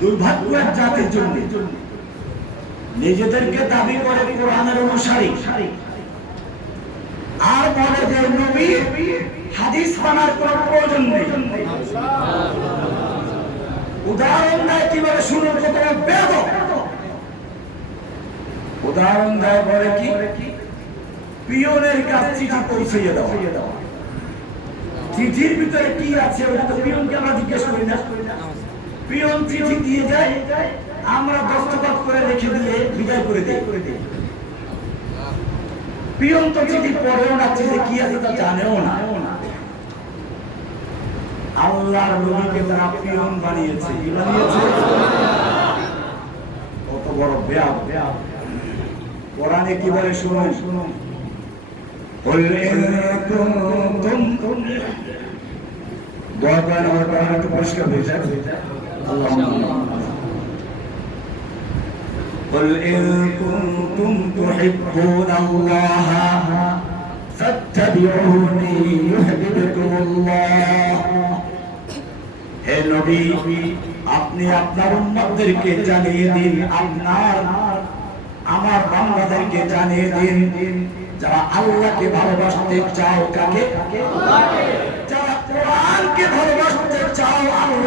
দুর্ভাগ্য জাতির জন্য। নিজেদেরকে দাবি করে কোরআনের অনুসারী। আর বলে যে নবী, হাদিস প্রয়োজন নেই। উদাহরণ দেয় কীভাবে শুনুন উদাহরণ দেয় বলে কি? পিয়নের কাছ চিঠি পৌঁছাইয়ে দাও চিঠির ভিতরে কি আছে ওটা তো পিয়নকে আমরা জিজ্ঞেস করি না। পিয়ন চিঠি দিয়ে যায় আমরা দস্তখত করে রেখে দিয়ে বিদায় করে দিই করে দিই পিয়ন তো চিঠি পড়েও না চিঠি কি আছে তা জানেও না আল্লাহর নবীকে তারা পিয়ন বানিয়েছে কি বানিয়েছে কত বড় বেয়া বেয়া কোরআনে কি বলে শুনুন শুনুন قل إن كنتم দোয়া করেন আমার কোরআন একটু পরিষ্কার হয়ে যায় আল্লাহুম্মা قل إن كنتم تحبون الله فاتبعوني يحببكم الله হে নবী আপনি আপনার উম্মতদেরকে জানিয়ে দিন আপনার আমার বান্দাদেরকে জানিয়ে দিন যারা আল্লাহকে ভালোবাসতে চাও কাকে যারা কোরআনকে ভালোবাসতে চাও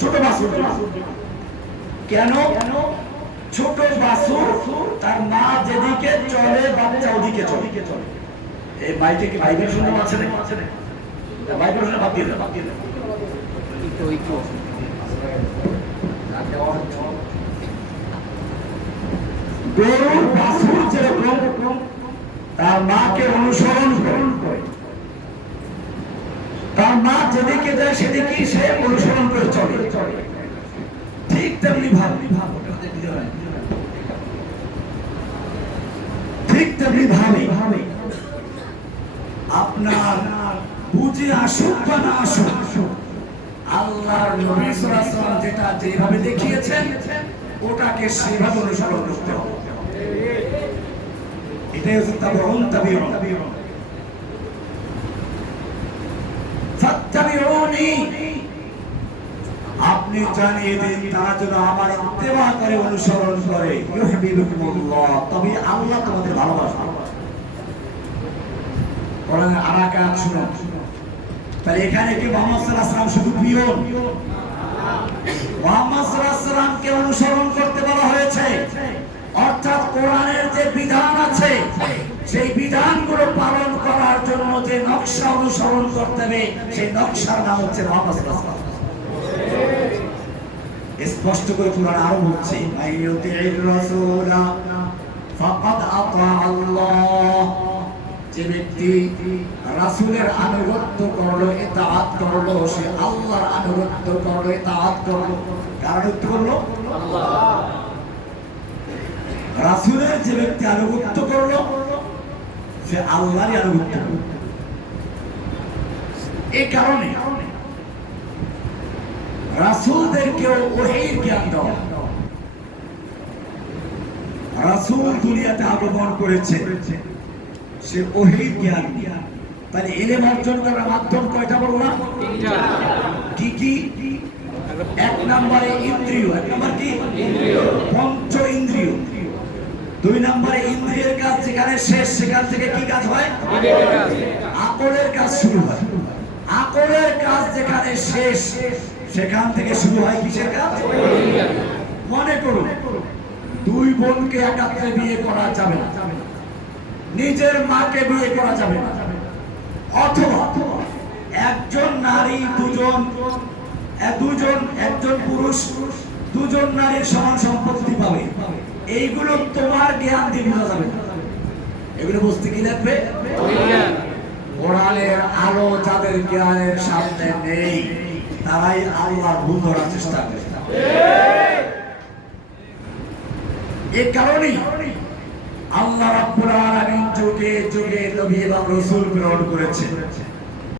ছোট বাছুর কেন? ছোট বাছুর তার মা যেদিকে চলে, বাচ্চা ওদিকে চলে। এই মাইকে কি ভাইব্রেশন আছে নাকি? আছে নাকি ভাইব্রেশন দিয়ে বাদ দিয়ে তার মাকে অনুসরণ করে। যেদিকে যায় সেদিকে সে অনুসরণ করে চলে। ঠিক তেমনি ভাব ঠিক তেমনি ভাবে। আপনার বুঝে আসুক বা না আসুক, আল্লাহর যেটা যেভাবে দেখিয়েছেন, ওটাকে সেভাবে অনুসরণ করতে হবে। এটাই হচ্ছে তাবিউন তাবিউন ফাত্তাবিউনি আপনি জানিয়ে দিন, তারা যেন আমার ইত্তেবা করে, অনুসরণ করে। তবে আল্লাহ তোমাদের ভালোবাসা তাহলে এখানে কি মোহাম্মদ সাল্লাহ শুধু প্রিয় সাল্লাল্লাহু আলাইহি ওয়াসাল্লামকে অনুসরণ করতে বলা হয়েছে অর্থাৎ কোরআনের যে বিধান আছে সেই বিধানগুলো পালন করার জন্য যে নকশা অনুসরণ করতে হবে সেই নকশার নাম হচ্ছে মোহাম্মদ স্পষ্ট করে কোরআন আরও আল্লাহ। যে ব্যক্তি রাসূলের আনুগত্য করল ইতাআত করল সে আল্লাহর আনুগত্য করল ইতাআত করল। কার করল? আল্লাহ। রাসূলের যে ব্যক্তি আনুগত্য করল সে আল্লাহরই আনুগত্য এই কারণে রাসূলদেরকেও জ্ঞান দেওয়া রাসূল দুনিয়াতে আগমন করেছে। সে ওহীর জ্ঞান। তাহলে এলেম অর্জন করার মাধ্যম কয়টা বলব না? কি কি? এক নম্বরে ইন্দ্রিয়। এক নম্বর কি? পঞ্চ ইন্দ্রিয়। দুই নম্বরে ইন্দ্রিয়ের কাজ যেখানে শেষ সেখান থেকে কি কাজ হয়? আকলের কাজ। শুরু হয়। আকলের কাজ যেখানে শেষ সেখান থেকে শুরু হয় কিসের কাজ? মনে করুন দুই বোনকে একাত্রে বিয়ে করা যাবে না। নিজের মাকে বিয়ে করা যাবে না। অথবা একজন নারী দুজন দুজন একজন পুরুষ দুজন নারীর সমান সম্পত্তি পাবে। এইগুলো তোমার জ্ঞান দিয়ে বোঝা যাবে। এগুলো বুঝতে কি লাগবে? কোরআনের আলো যাদের জ্ঞানের সামনে নেই, তারাই আল্লাহর ভুল ধরার চেষ্টা করে। এ কারণেই আল্লাহ রাব্বুল আলামিন যুগে যুগে নবী এবং রাসূল প্রেরণ করেছেন।